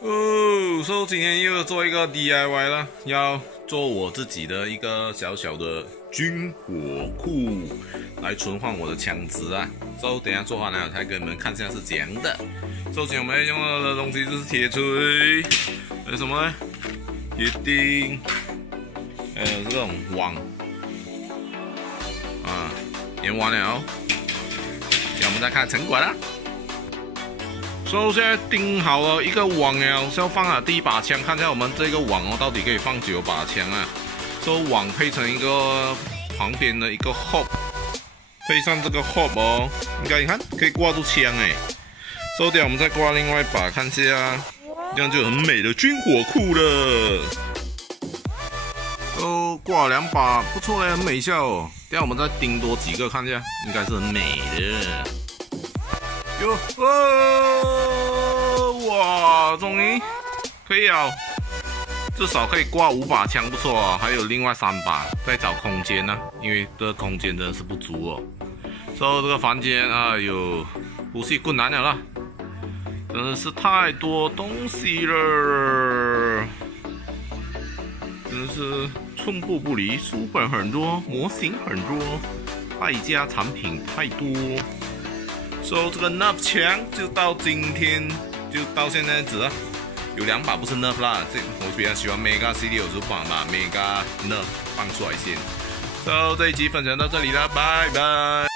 所以今天又做一个 DIY 了，要做我自己的一个小小的军火库，来存放我的枪支啊。所以等一下做完了才给你们看一下是怎样的。首先我们要用到的东西就是铁锤，还有什么呢？铁钉，还有这种网啊，演完了，让我们再看成果啦。所以现在钉好了一个网了，是要放了第一把枪，看一下我们这个网到底可以放几把枪啊？所以网配成一个旁边的一个 hook， 配上这个 hook 哦，应该你看可以挂住枪哎。所以等下我们再挂另外一把，看一下，这样就很美的军火库了。都挂了2把，不错嘞，很美效哦。等下我们再钉多几个，看一下，应该是很美的。哇，终于可以了，至少可以挂5把枪，不错啊。还有另外3把，再找空间呢、因为这个空间真的是不足哦。所以这个房间啊，有呼吸困难了啦，真的是太多东西了，真的是寸步不离，书本很多，模型很多，败家产品太多。所以这个 Nerf 枪就到今天就到现在止了，有2把不是 Nerf 啦，我比较喜欢 Mega CD， 我就把 Mega Nerf 放出来先。所以这一集分享到这里了，拜拜。